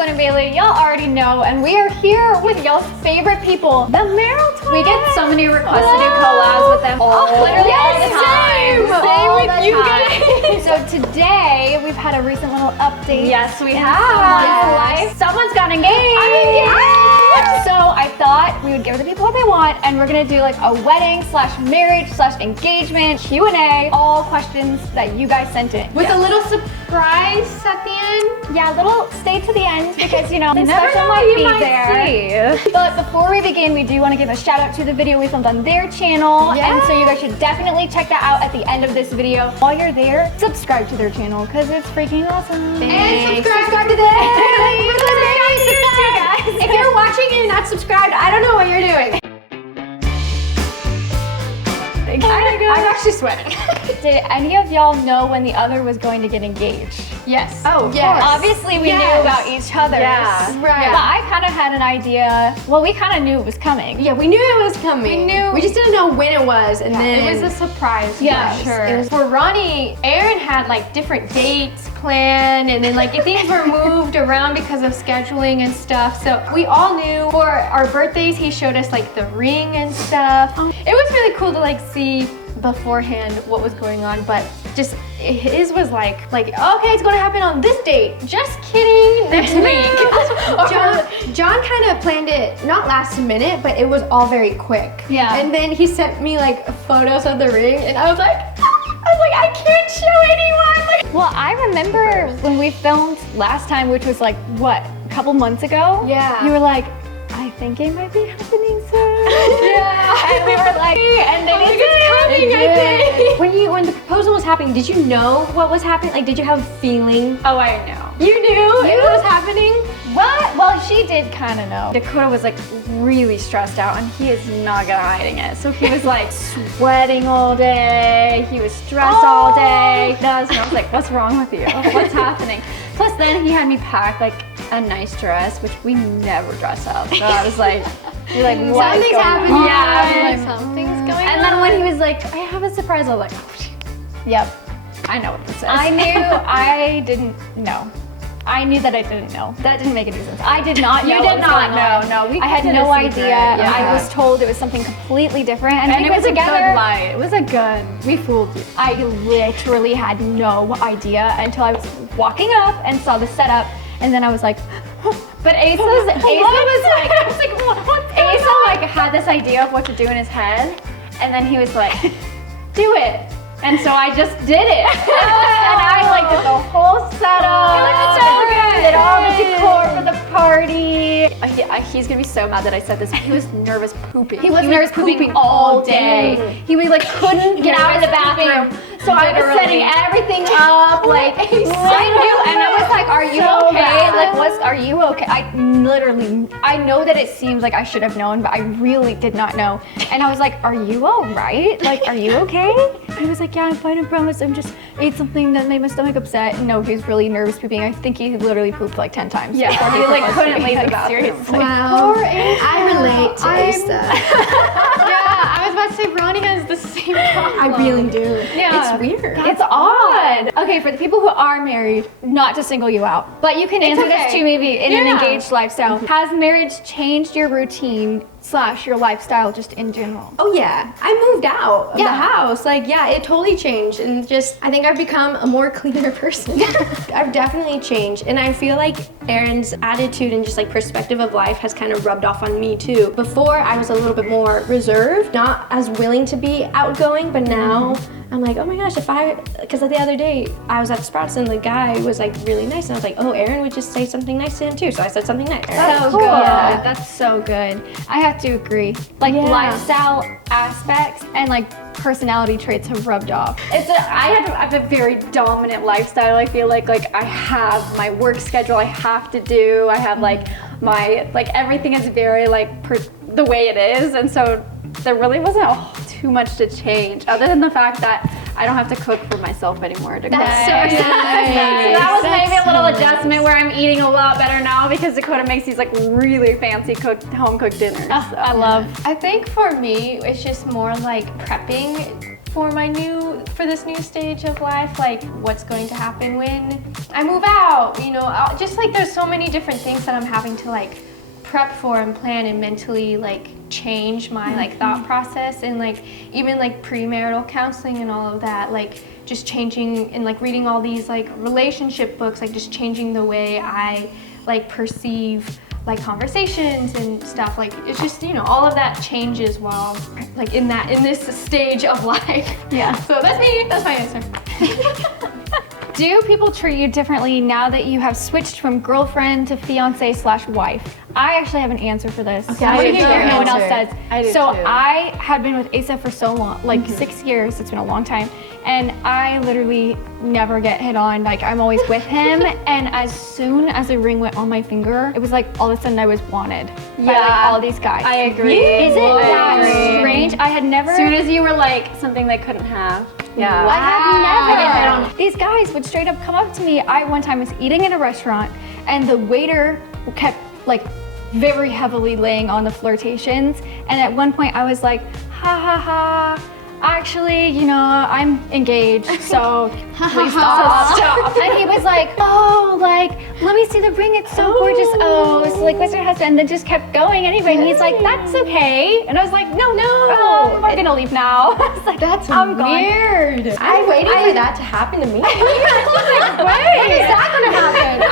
Quinn and Bailey. Y'all already know, and we are here with y'all's favorite people, the Merrell twins. We get so many requests to do collabs with them literally all the time. Same with you guys. So today, we've had a recent little update. Yes, we in have. someone's life. Someone's got engaged. I'm engaged. So I thought we would give the people what they want, and we're gonna do like a wedding / marriage / engagement Q&A, all questions that you guys sent in. With a little surprise at the end. Yeah, a little stay to the end because, you know, the never special know might what you be might there. But before we begin, we do want to give a shout out to the video we filmed on their channel. Yes. And so you guys should definitely check that out at the end of this video. While you're there, subscribe to their channel because it's freaking awesome. And subscribe to them. If you're watching and you're not subscribed, I don't know what you're doing. I'm actually sweating. Did any of y'all know when the other was going to get engaged? Yes. Oh, yes. Obviously we knew about each other. Yeah. Right. But I kind of had an idea. Well, we kind of knew it was coming. Yeah, we knew it was coming. We just didn't know when it was, and then it was a surprise. Yeah, for sure. It was for Ronnie. Aaron had like different dates planned, and then like things were moved around because of scheduling and stuff. So we all knew for our birthdays, he showed us like the ring and stuff. It was really cool to like see beforehand what was going on, but just his was like okay, it's gonna happen on this date. Just kidding, next week. John kind of planned it not last minute, but it was all very quick. Yeah. And then he sent me like photos of the ring, and I was like, I can't show anyone. Like, Well, I remember when we filmed last time, which was like, what, a couple months ago? Yeah. You were like, I think it might be happening soon. Yeah. And we were like, and then it's coming, I think. When the proposal was happening, did you know what was happening? Like, did you have a feeling? Oh, I know. You knew it was happening? What? Well, she did kind of know. Dakota was like really stressed out, and he is not good at hiding it. So he was like sweating all day. He was stressed all day. And I was like, what's wrong with you? What's happening? Plus then he had me pack like a nice dress, which we never dress up. So I was like, you're like, what is Something's going happening. on? Yeah, Like, something's going on. and then when he was like, I have a surprise, I was like, oh, shit. Yep, I know what this is. I knew I didn't know. I knew that I didn't know. That didn't make any sense. I did not know. You did not know. No, I had no idea. Yeah. I was told it was something completely different, And it was together. a good lie. It was a good. We fooled you. I literally had no idea until I was walking up and saw the setup, and then I was like, but Asa was like, Asa like had this idea of what to do in his head, and then he was like, do it. And so I just did it. And I like did the whole setup. Did all the decor for the party. He's gonna be so mad that I said this. He was nervous pooping. He was nervous pooping all day. He like couldn't get out of the bathroom. So I was setting everything up, like I knew, and I was like, "Are you okay? Like, are you okay?" I know that it seems like I should have known, but I really did not know. And I was like, "Are you all right? Like, are you okay?" And he was like, "Yeah, I'm fine. I promise. I'm just ate something that made my stomach upset." No, he was really nervous pooping. I think he literally pooped like 10 times. Yeah, he like couldn't leave the bathroom. Seriously. Wow. I relate to Asa. Yeah, I was about to say Ronnie has the same problem. I really do. Yeah. It's weird. It's odd. Okay, for the people who are married, not to single you out, but you can answer this too maybe in an engaged lifestyle. Has marriage changed your routine / your lifestyle just in general? Oh yeah, I moved out of the house. Like yeah, it totally changed, and just I think I've become a more cleaner person. I've definitely changed, and I feel like Aaron's attitude and just like perspective of life has kind of rubbed off on me too. Before I was a little bit more reserved, not as willing to be outgoing, but now I'm like, oh my gosh, because the other day I was at Sprouts and the guy was like really nice, and I was like, oh, Aaron would just say something nice to him too, so I said something nice. That's so cool. good. Yeah. That's so good. I have to agree. Like lifestyle aspects and like personality traits have rubbed off. I have a very dominant lifestyle. I feel like I have my work schedule I have to do. I have like my everything is very the way it is, and so there really wasn't too much to change other than the fact that I don't have to cook for myself anymore. That's so So nice. that was maybe a little adjustment where I'm eating a lot better now because Dakota makes these like really fancy home cooked dinners. I love. I think for me, it's just more like prepping for this new stage of life, like what's going to happen when I move out, you know, just like there's so many different things that I'm having to like prep for and plan and mentally like change my like thought process, and like even like premarital counseling and all of that, like just changing and like reading all these like relationship books, like just changing the way I like perceive like conversations and stuff. Like it's just, you know, all of that changes while like in this stage of life. Yeah. So that's me. That's my answer. Do people treat you differently now that you have switched from girlfriend to fiance/wife? I actually have an answer for this. Okay, I if do too. no one else does. I do So too. I had been with Asa for so long, like 6 years. It's been a long time, and I literally never get hit on. Like I'm always with him, and as soon as the ring went on my finger, it was like all of a sudden I was wanted by like all these guys. I agree. Isn't I that agree. strange? I had never. As soon as you were like something they couldn't have. Yeah. I had Wow. never. These guys would straight up come up to me. I one time was eating in a restaurant, and the waiter kept like very heavily laying on the flirtations. And at one point, I was like, ha ha ha. Actually, you know, I'm engaged, so please stop. And he was like, oh, like, let me see the ring, it's so gorgeous. Oh, so like, what's your husband? And then just kept going anyway. And he's like, that's okay. And I was like, no, I'm gonna leave now. I was like, That's I'm gone. weird. I'm waiting for that to happen to me. When is that gonna happen?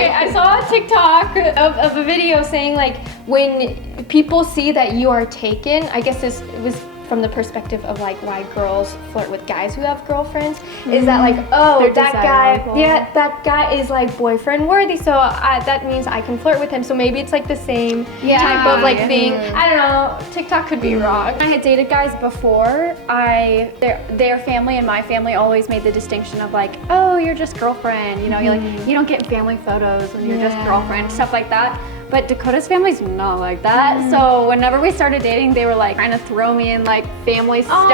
I saw a TikTok of a video saying like when people see that you are taken, I guess it was from the perspective of like why girls flirt with guys who have girlfriends, is that like, oh, They're that guy, desirable. yeah, that guy is like boyfriend worthy, so that means I can flirt with him. So maybe it's like the same type of like thing. I don't know. TikTok could be wrong. I had dated guys before. Their family and my family always made the distinction of like, oh, you're just girlfriend. You know, you're like, you don't get family photos when you're just girlfriend, stuff like that. But Dakota's family's not like that. So whenever we started dating, they were like trying to throw me in like family stuff. And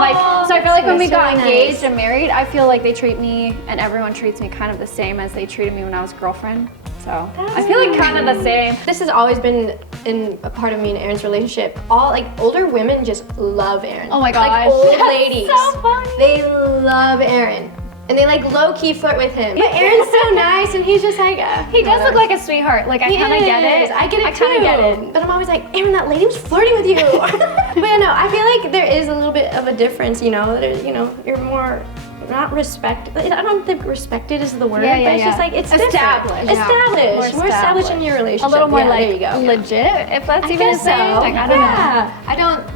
like, so I feel like when we got engaged and married, I feel like they treat me and everyone treats me kind of the same as they treated me when I was girlfriend. So I feel like kind of the same. This has always been in a part of me and Aaron's relationship. All like older women just love Aaron. Oh my Like gosh. old ladies. so funny. They love Aaron. And they like low-key flirt with him. But Aaron's so nice and he's just like, He does look like a sweetheart. Like I kind of get it. I get it I too. kind of get it. But I'm always like, Aaron, that lady was flirting with you. But yeah, no, I feel like there is a little bit of a difference, you know. You know, you're more not respected. I don't think respected is the word, but it's just like it's Established. different. Established. More established in your relationship. A little more Yeah, like there you go. legit, if that's even a guess thing. so. Like, I don't know. I don't.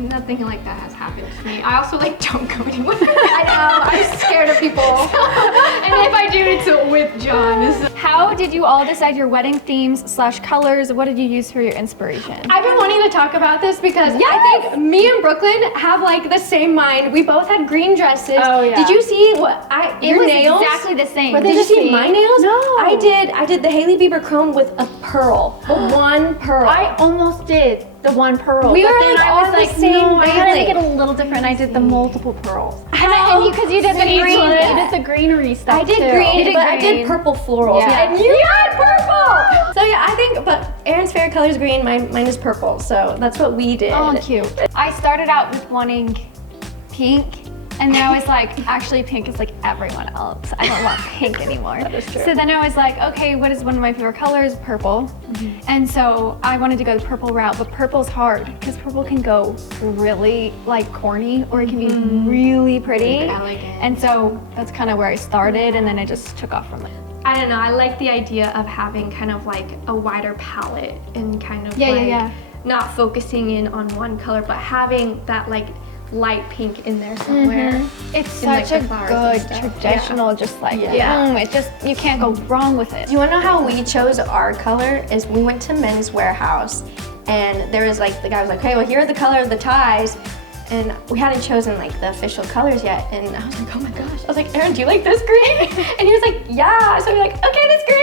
Nothing like that has happened to me. I also like don't go anywhere. I know. I'm scared of people. And if I do, it's with John. How did you all decide your wedding themes/colors? What did you use for your inspiration? I've been wanting to talk about this because I think me and Brooklyn have like the same mind. We both had green dresses. Oh, yeah. Did you see what It your was nails? exactly the same. Did you see my nails? No. I did the Hailey Bieber chrome with a pearl. One pearl. I almost did the one pearl. We but were, then like, I was on the like, same no, I had to make it wavelength. a little different. I did the multiple pearls. And because you did the You green. did the greenery stuff I did too. green, You did but I did green. purple florals. Yeah. And you had purple! So yeah, I think, but Aaron's favorite color is green, mine is purple. So that's what we did. Oh, cute. I started out with wanting pink, and then I was like, actually pink is like everyone else. I don't want pink anymore. That is true. So then I was like, okay, what is one of my favorite colors? Purple. And so I wanted to go the purple route, but purple's hard because purple can go really like corny or it can be really pretty. elegant. And so that's kind of where I started, and then I just took off from it. I don't know, I like the idea of having kind of like a wider palette and kind of Yeah, like yeah. not focusing in on one color, but having that like light pink in there somewhere. It's In, like, such the a flowers and good stuff. traditional, just like, Yeah. it just, you can't go wrong with it. Do you want to know how we chose our color? Is we went to Men's Warehouse, and there was like the guy was like, okay, well here are the color of the ties, and we hadn't chosen like the official colors yet, and I was like, oh my gosh, I was like, Aaron, do you like this green? And he was like, yeah. So we were like, okay, this green.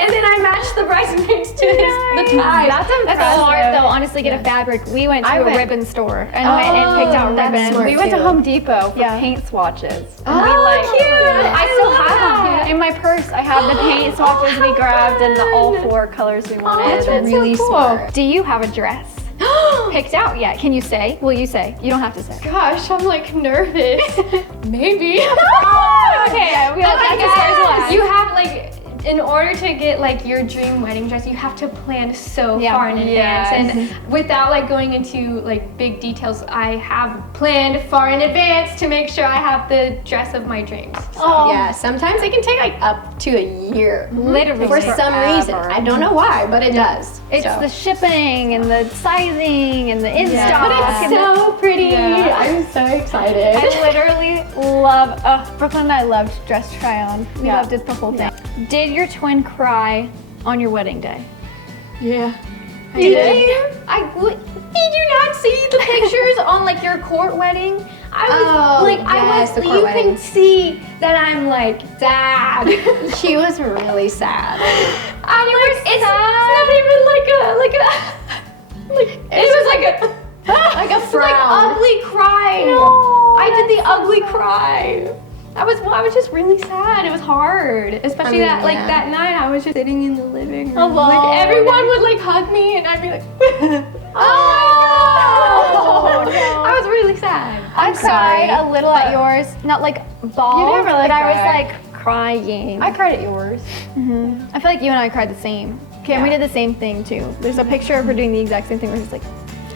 And then I matched the bridesmaids to the ties. That's smart though, honestly, get a fabric. We went to a ribbon store and went and picked out that's ribbons. smart. We went to Home Depot for Yeah. paint swatches. And Oh, we like, cute. I still have them in my purse. I have the paint swatches we grabbed and the all 4 colors we wanted. That's really Cool. smart. Do you have a dress? picked out yet. Can you say? Will you say? You don't have to say. Gosh, I'm like nervous. Maybe. Okay, we Oh that's as far as we'll ask. you have like, in order to get like your dream wedding dress, you have to plan so far in advance. And without like going into like big details, I have planned far in advance to make sure I have the dress of my dreams. Yeah, sometimes it can take like up to a year. Literally. For some reason. I don't know why, but it does. It's the shipping and the sizing and the in-stock. But it's so pretty. I'm so excited. I literally love, Brooklyn and I loved dress try on. We loved it the whole thing. Did your twin cry on your wedding day? Yeah. Did you not see the pictures on like your court wedding? You can see that I'm like sad. She was really sad. It's not even it was like a Like a like frown. ugly cry. No, I did the ugly cry. I was just really sad. It was hard, especially that night. I was just sitting in the living room. Alone. Like everyone would like hug me, and I'd be like, Oh, no. I was really sad. I cried a little at yours, not like bawled, You never, like, but I was cried. like crying. I cried at yours. I feel like you and I cried the same. Okay, and we did the same thing too. There's a picture of her doing the exact same thing where she's like,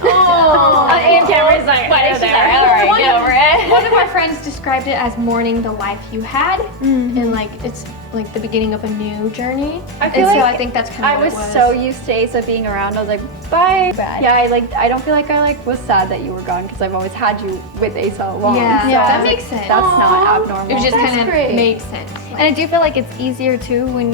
Oh, and Cameron's like, what is there? All right, get over it. One of our friends described it as mourning the life you had, and like it's like the beginning of a new journey. I feel and so like I think that's kind I of was what it so used to Asa being around. I was like, bye. Yeah, I don't feel like I was sad that you were gone because I've always had you with Asa along. Yeah, So that I was makes like, sense. That's not abnormal. It just kind of great. made sense. And I do feel like it's easier too when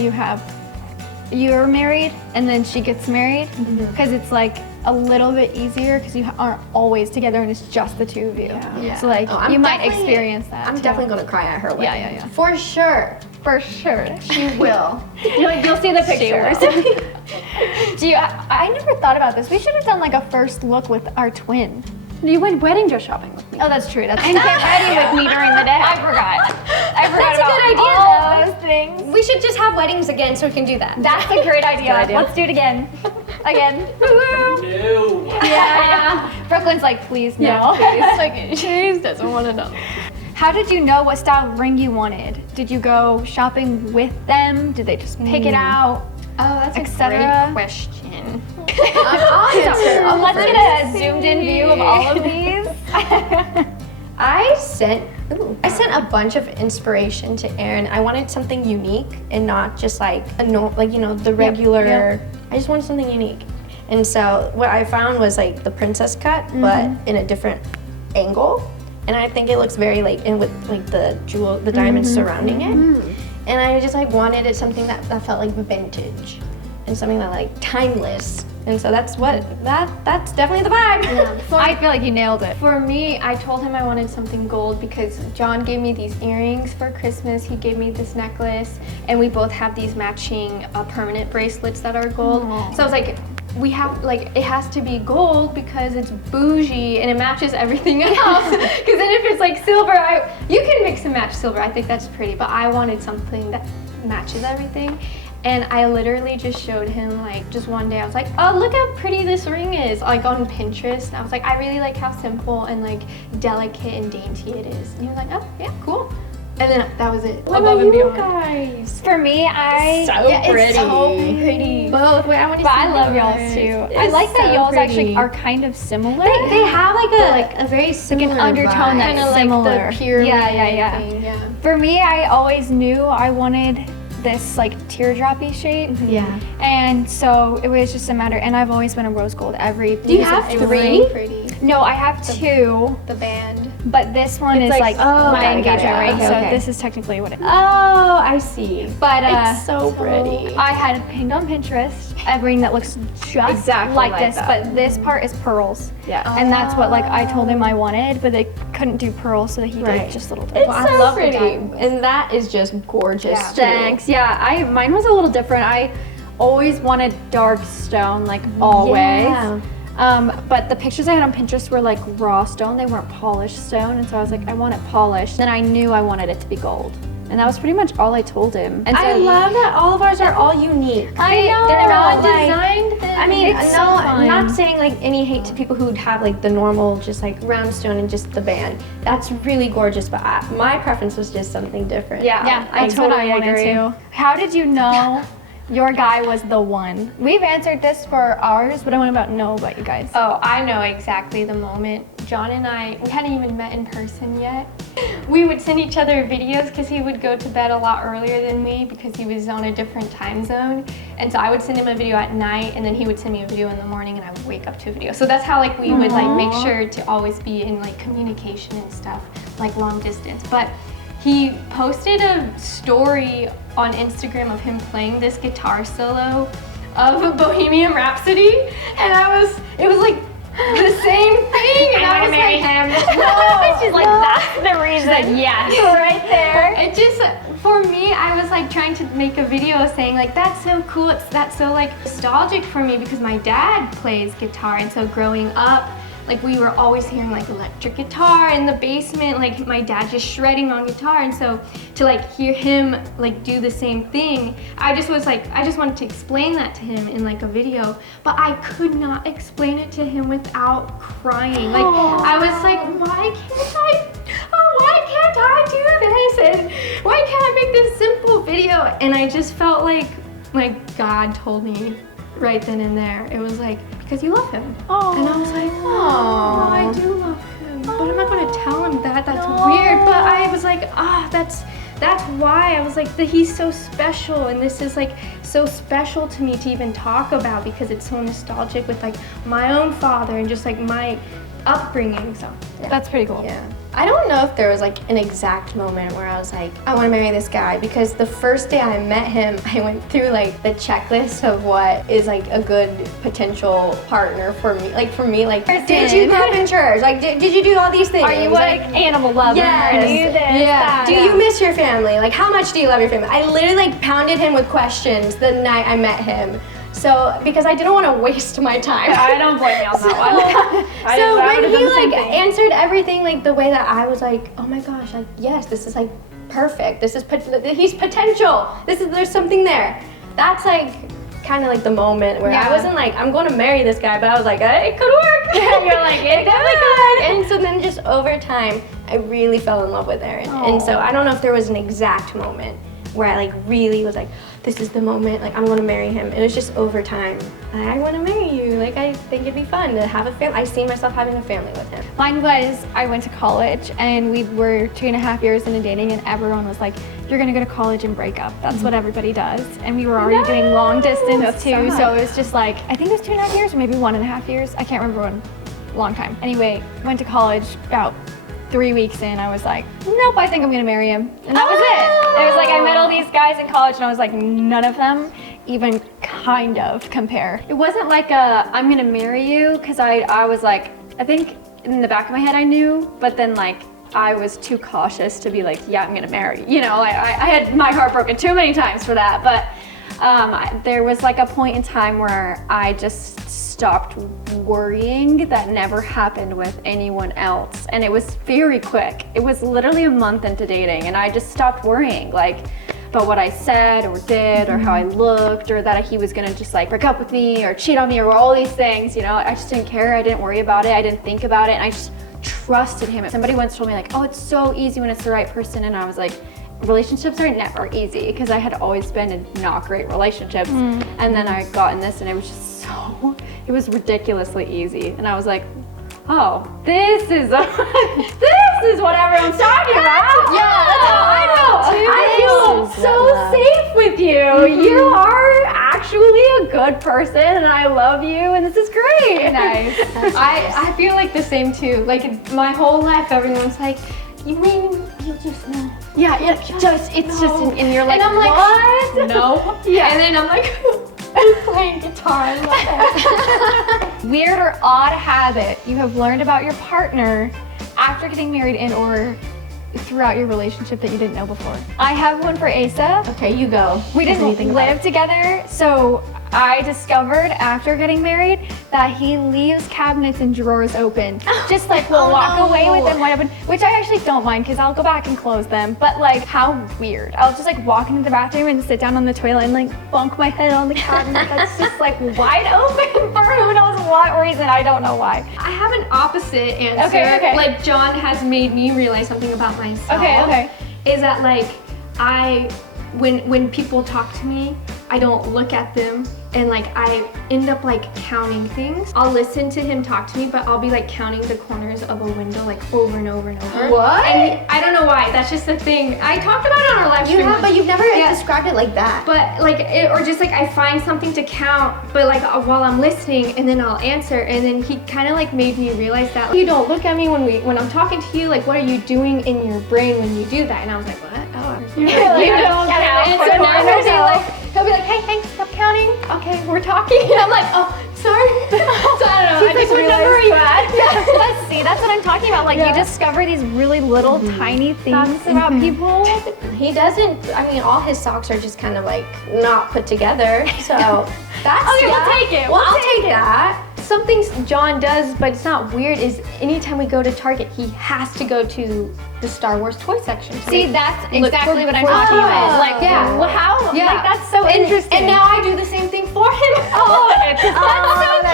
you're married and then she gets married because it's like a little bit easier because you aren't always together and it's just the two of you. Yeah. So like I'm you might definitely- experience that. I'm too. definitely gonna cry at her wedding. Yeah. For sure. For sure. She will. You'll see the pictures. I never thought about this. We should have done like a first look with our twin. You went wedding dress shopping with me. Oh, that's true. That's and get ready with me during the day. I forgot That's a about good idea, all though. those things. We should just have weddings again so we can do that. That's a great idea. Good idea. Let's do it again. Again. Woo-woo. No. Yeah. Brooklyn's like, please no. It's like she doesn't want to know. How did you know what style ring you wanted? Did you go shopping with them? Did they just pick it out? Oh, that's a Etc. great question. I'll answer. Let's get a zoomed in view of all of these. I sent a bunch of inspiration to Erin. I wanted something unique and not just like the regular. I just wanted something unique. And so what I found was like the princess cut, but in a different angle. And I think it looks very like, and with like the diamonds surrounding it. And I just like wanted it something that felt like vintage and something that like timeless. And so that's definitely the vibe. I feel like you nailed it. For me, I told him I wanted something gold because John gave me these earrings for Christmas. He gave me this necklace, and we both have these matching permanent bracelets that are gold. So I was like, it has to be gold because it's bougie and it matches everything else. Because then if it's like silver, you can mix and match silver. I think that's pretty, but I wanted something that matches everything. And I literally just showed him like just one day. I was like, oh, look how pretty this ring is, like on Pinterest. And I was like, I really like how simple and like delicate and dainty it is. And he was like, oh yeah, cool. And then that was it. What above about and you beyond. guys? For me, It's so pretty. Both. Wait, I want to But see I love yours. y'all's too. It's I like that so y'all's actually pretty. are kind of similar. They have like a very similar an undertone vibe. that's Kinda like similar. the pure Yeah. thing, yeah. For me, I always knew I wanted this like teardroppy shape. Yeah. And so it was just a matter, and I've always been a rose gold every Do you have It was three? really pretty. No, I have two, The band. but this one is like- like oh, my got it, engagement ring, okay, so okay. this is technically what it is. Oh, I see. But It's so pretty. I had pinged on Pinterest a ring that looks just Exactly like like this, that. but this part is pearls. Yeah. And that's what like I told him I wanted, but they couldn't do pearls, so he Right. did just little It's bit. I so love the pretty, diamonds. and that is just gorgeous too. Thanks. Yeah, mine was a little different. I always wanted dark stone, like always. Yeah. But the pictures I had on Pinterest were like raw stone. They weren't polished stone, and so I was like, I want it polished. Then I knew I wanted it to be gold. And that was pretty much all I told him. And so I love that all of ours are all unique. I know. They're all designed. I mean, It's no, so I'm fun. not saying like any hate to people who'd have like the normal, just like roundstone and just the band. That's really gorgeous, but my preference was just something different. yeah, I that's what totally I wanted agree. to. How did you know your guy was the one? We've answered this for ours, but I want to know about you guys. Oh, I know exactly the moment. John and I, we hadn't even met in person yet. We would send each other videos because he would go to bed a lot earlier than me because he was on a different time zone. And so I would send him a video at night and then he would send me a video in the morning and I would wake up to a video. So that's how like we would like make sure to always be in like communication and stuff, like long distance. But he posted a story on Instagram of him playing this guitar solo of Bohemian Rhapsody, and it was like the same thing, and I was marry like, him. no, She's like, that's the reason. Yes. right there. It just, for me, I was like trying to make a video saying like, that's so cool, that's so like nostalgic for me because my dad plays guitar, and so growing up, like we were always hearing like electric guitar in the basement, like my dad just shredding on guitar, and so to like hear him like do the same thing, I just wanted to explain that to him in like a video, but I could not explain it to him without crying. Like I was like, why can't I do this? And why can't I make this simple video? And I just felt like God told me right then and there. It was like, because you love him. And I was like, oh, I do love him. But I'm not gonna tell him that, that's weird. But I was like, that's why. I was like, he's so special, and this is like so special to me to even talk about because it's so nostalgic with like my own father and just like my upbringing, so. That's pretty cool. Yeah. I don't know if there was like an exact moment where I was like, I want to marry this guy, because the first day I met him, I went through like the checklist of what is like a good potential partner for me. Like for me, like, did you grow up in church? Like, did you do all these things? Are you like animal lover? Yes. Do this, that, Do you miss your family? Like, how much do you love your family? I literally like pounded him with questions the night I met him. So, because I didn't want to waste my time. I don't blame you on that one. So I when would've he done the same like thing. answered everything like the way that I was like, oh my gosh, like yes, this is like perfect. This is he's potential. There's something there. That's like kind of like the moment where I wasn't like, I'm going to marry this guy, but I was like, it could work. You're like, it definitely could. And so then just over time, I really fell in love with Aaron. And so I don't know if there was an exact moment where I like really was like, this is the moment, like I'm gonna marry him. It was just over time. I want to marry you. Like I think it'd be fun to have a family. I see myself having a family with him. Mine was, I went to college and we were 2.5 years into dating and everyone was like, you're gonna go to college and break up. That's what everybody does. And we were already doing long distance too, so it was just like, I think it was 2.5 years or maybe 1.5 years. I can't remember when, long time. Anyway, went to college about 3 weeks in, I was like, nope, I think I'm gonna marry him. And that was it. It was like, I met all these guys in college and I was like, none of them even kind of compare. It wasn't like I'm gonna marry you, because I was like, I think in the back of my head I knew, but then like I was too cautious to be like, yeah, I'm gonna marry you. You know, like, I had my heart broken too many times for that, but there was like a point in time where I just stopped worrying. That never happened with anyone else, and it was very quick. It was literally a month into dating and I just stopped worrying like about what I said or did or how I looked or that he was gonna just like break up with me or cheat on me or all these things, you know. I just didn't care. I didn't worry about it. I didn't think about it, and I just trusted him. Somebody once told me like, oh, it's so easy when it's the right person, and I was like, relationships are never easy, because I had always been in not great relationships. And then I got in this and it was just it was ridiculously easy, and I was like, oh, this is what everyone's talking about. Yeah, that's how I felt too. I feel so safe with you. You are actually a good person, and I love you, and this is great. Nice. I feel like the same too. Like my whole life, everyone's like, you mean you'll just know? Yeah, it's just and you're like, And I'm like, what? No. Yeah. And then I'm like, I'm playing guitar. I love it. Weird or odd habit you have learned about your partner after getting married and or throughout your relationship that you didn't know before. I have one for Asa. Okay, you go. We didn't live together, so I discovered after getting married that he leaves cabinets and drawers open. Just like we'll walk away with them wide open, which I actually don't mind because I'll go back and close them. But like, how weird. I'll just like walk into the bathroom and sit down on the toilet and like bunk my head on the cabinet that's just like wide open for who knows what reason. I don't know why. I have an opposite answer. Okay. Like John has made me realize something about myself. Okay. Is that like when people talk to me, I don't look at them and like I end up like counting things. I'll listen to him talk to me, but I'll be like counting the corners of a window like over and over and over. What? And I don't know why. That's just the thing. I talked about it on our live stream. You have, but you've never described it like that. But like, or just like I find something to count, but like while I'm listening, and then I'll answer, and then he kind of like made me realize that you don't look at me when I'm talking to you. Like, what are you doing in your brain when you do that? And I was like, what? Oh, You don't count. and so now he'll be like, hey, stop counting. Okay, we're talking. And I'm like, oh, sorry. So I don't know. I just what realized. number are you at? See, that's what I'm talking about. Like, you discover these really little tiny things about people. He doesn't, I mean, all his socks are just kind of like not put together. So that's, Okay, we'll take it. Well, I'll take that. Something John does, but it's not weird, is anytime we go to Target, he has to go to the Star Wars toy section. See, that's Look exactly what I'm for talking about. toys. Like, Yeah. well, how? Yeah. Like, that's so interesting. And now I do the same thing for him. that's so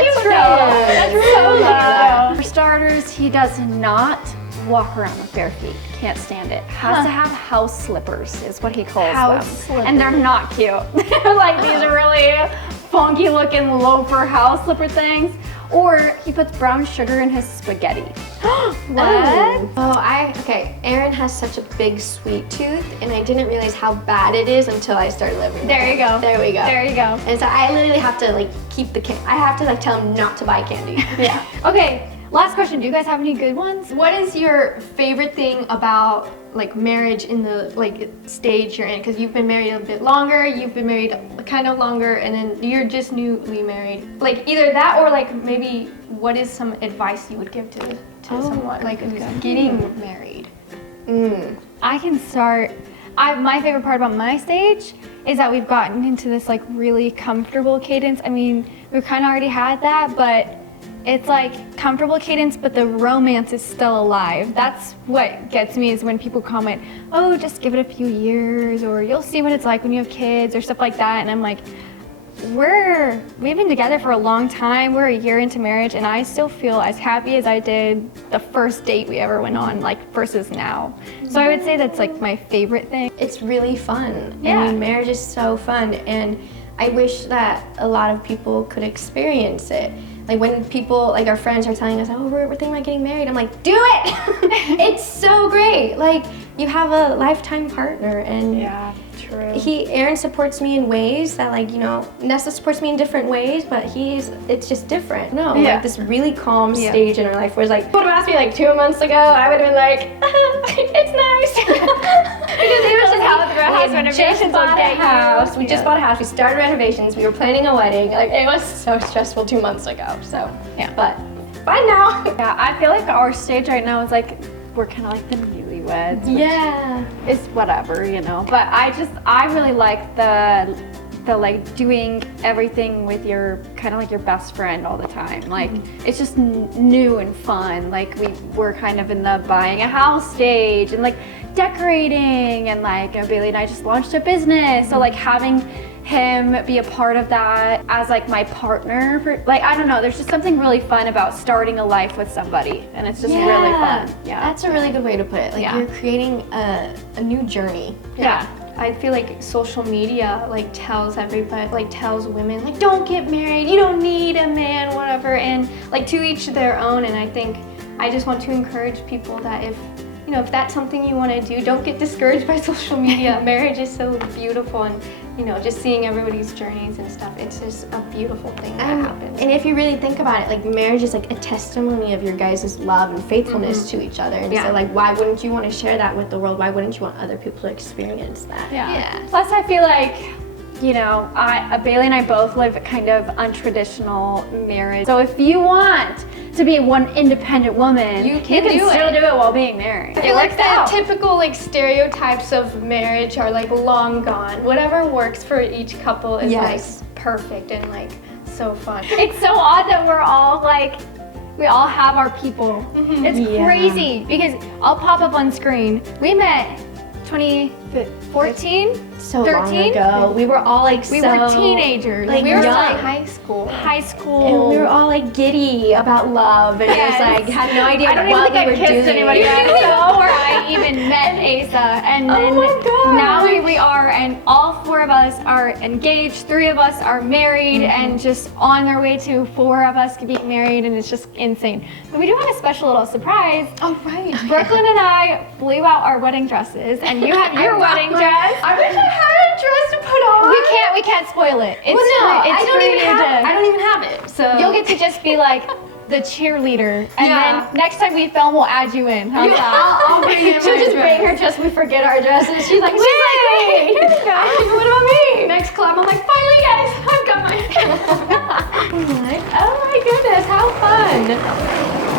cute. true. That's so cute. For starters, he does not walk around with bare feet. Can't stand it. Has to have house slippers is what he calls House them. And they're not cute. They're like these really funky looking loafer house slipper things. Or he puts brown sugar in his spaghetti. What? Oh, okay. Aaron has such a big sweet tooth, and I didn't realize how bad it is until I started living There you go. There we go. There you go. And so I literally have to like keep I have to like tell him not to buy candy. Yeah. Okay, last question. Do you guys have any good ones? What is your favorite thing about like marriage in the like stage you're in? Because you've been married a bit longer, you've been married kind of longer, and then you're just newly married. Like either that or like maybe what is some advice you would give to someone like who's getting married? I can start. My favorite part about my stage is that we've gotten into this like really comfortable cadence. I mean, we've kind of already had that, but it's like comfortable cadence, but the romance is still alive. That's what gets me, is when people comment, oh, just give it a few years, or you'll see what it's like when you have kids, or stuff like that. And I'm like, we've been together for a long time. We're a year into marriage, and I still feel as happy as I did the first date we ever went on, like versus now. So I would say that's like my favorite thing. It's really fun. Yeah. I mean, marriage is so fun, and I wish that a lot of people could experience it. Like when people, like our friends are telling us, oh, we're thinking about getting married. I'm like, do it! It's so great. Like you have a lifetime partner, and true. Aaron supports me in ways that, like, you know, Nessa supports me in different ways, but it's just different. No, like this really calm stage in our life where it's like, if you would have asked me like 2 months ago, I would have been like, it's nice. Because it was just house renovations bought will a get you. house. We just bought a house. We started renovations. We were planning a wedding. Like it was so stressful 2 months ago. So but fine now. Yeah, I feel like our stage right now is like we're kind of like the newlyweds. which Yeah. It's whatever, you know. But I really like the like doing everything with your kind of like your best friend all the time. Like it's just new and fun. Like we're kind of in the buying a house stage and like decorating, and like, you know, Bailey and I just launched a business. So like having him be a part of that as like my partner for, like, I don't know, there's just something really fun about starting a life with somebody, and it's just really fun. Yeah, That's a really good way to put it. Like you're creating a new journey. Yeah. I feel like social media like tells everybody, like tells women, like don't get married, you don't need a man, whatever, and like to each their own. And I think I just want to encourage people that if that's something you want to do, don't get discouraged by social media. Marriage is so beautiful, and just seeing everybody's journeys and stuff, it's just a beautiful thing that happens. And if you really think about it, like marriage is like a testimony of your guys' love and faithfulness to each other. And so like, why wouldn't you want to share that with the world? Why wouldn't you want other people to experience that? Yeah. Plus, I feel like, you know, Bailey and I both live kind of untraditional marriage. So if you want to be one independent woman, you can still do it while being married. I feel like the typical like stereotypes of marriage are like long gone. Whatever works for each couple is like perfect and like so fun. It's so odd that we're all like, we all have our people. It's crazy because I'll pop up on screen. We met 2014, So 13? long ago. We were all like We so were teenagers. like We were young. in high school. High And school. we were all like giddy about love and Yes. just like had no idea I don't what even we were think I kissed doing. anybody else before I even met Asa. And then my gosh. now here we are, and all 4 of us are engaged, 3 of us are married, and just on their way to 4 of us getting married, and it's just insane. But we do have a special little surprise. Oh right. Brooklyn and I flew out our wedding dresses, and you have your wedding dress. I wish I had a dress to put on. We can't spoil it. It's Well, no, it's I don't even for you have. to- I don't even have it. So You'll get to just be like the cheerleader, and Yeah. then next time we film, we'll add you in. How's that? I'll bring in She'll my just dress. bring her dress. We forget our dresses. She's like, wait. Here we go. What about me? Next club, I'm like, finally guys, I've got my Oh my goodness, how fun!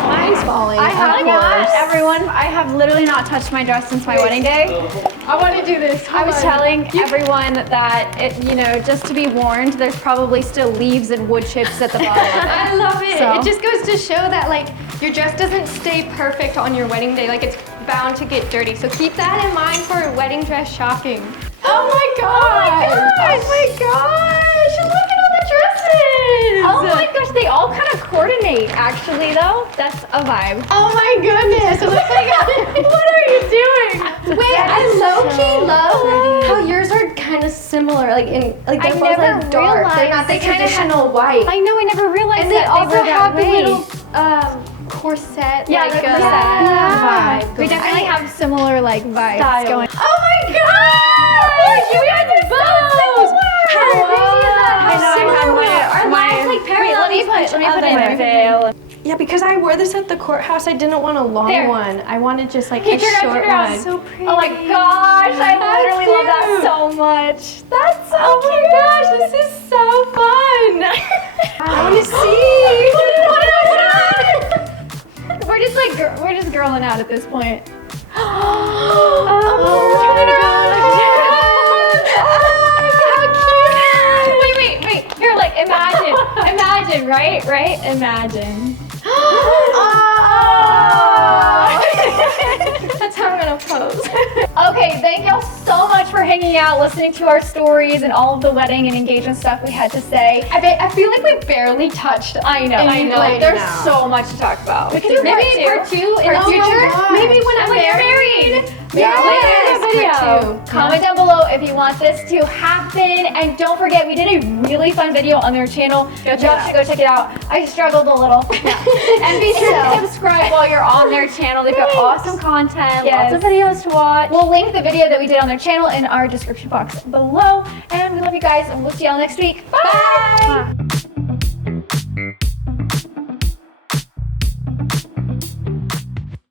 Mine's falling. I have of not, course. everyone, I have literally not touched my dress since my wedding day. I want to do this. I was telling everyone that, just to be warned, there's probably still leaves and wood chips at the bottom. I love it. So- It just goes to show that like your dress doesn't stay perfect on your wedding day. Like it's bound to get dirty. So keep that in mind for wedding dress shopping. Oh my gosh! Oh my gosh! Look at all the dresses! Oh my gosh, they all kind of coordinate. Actually, though, that's a vibe. Oh my goodness! It looks like What are you doing? Wait, I low-key love how yours are kind of similar. Like they're both never like dark. They're not the realized they kinda traditional white. I know. I never realized And they that also were that have the way. little corset. Yeah, like, the uh, corset vibe. We definitely have similar like vibes Style. going. Oh my gosh! You guys are both! How crazy is that? How I know, I similar have we my- are. Our my- lives like Wait, parallel let me each put other. in my veil. Yeah, because I wore this at the courthouse. I didn't want a long There. one. I wanted just like a Turn around, short turn around. one. So pretty. Oh my gosh, I literally love that cute. so much. That's so Oh cute. my gosh, this is so fun! I want to see. We're just girling out at this point. Wait. Here, like, imagine, right? Imagine. That's how I'm gonna pose. Okay, thank y'all so much for hanging out, listening to our stories and all of the wedding and engagement stuff we had to say. I feel like we barely touched. I know. Like, There's now. so much to talk about. We can do Maybe part two in the Part two? future. Maybe when I'm married. Yes, Later in the video. part 2. Comment down below if you want this to happen, and don't forget we did a really fun video on their channel. Y'all should go check it out. I struggled a little. And be sure to subscribe while you're on their channel. They've got awesome content, lots of videos to watch. We'll link the video that we did on their channel in our description box below. And we love you guys, and we'll see y'all next week. Bye.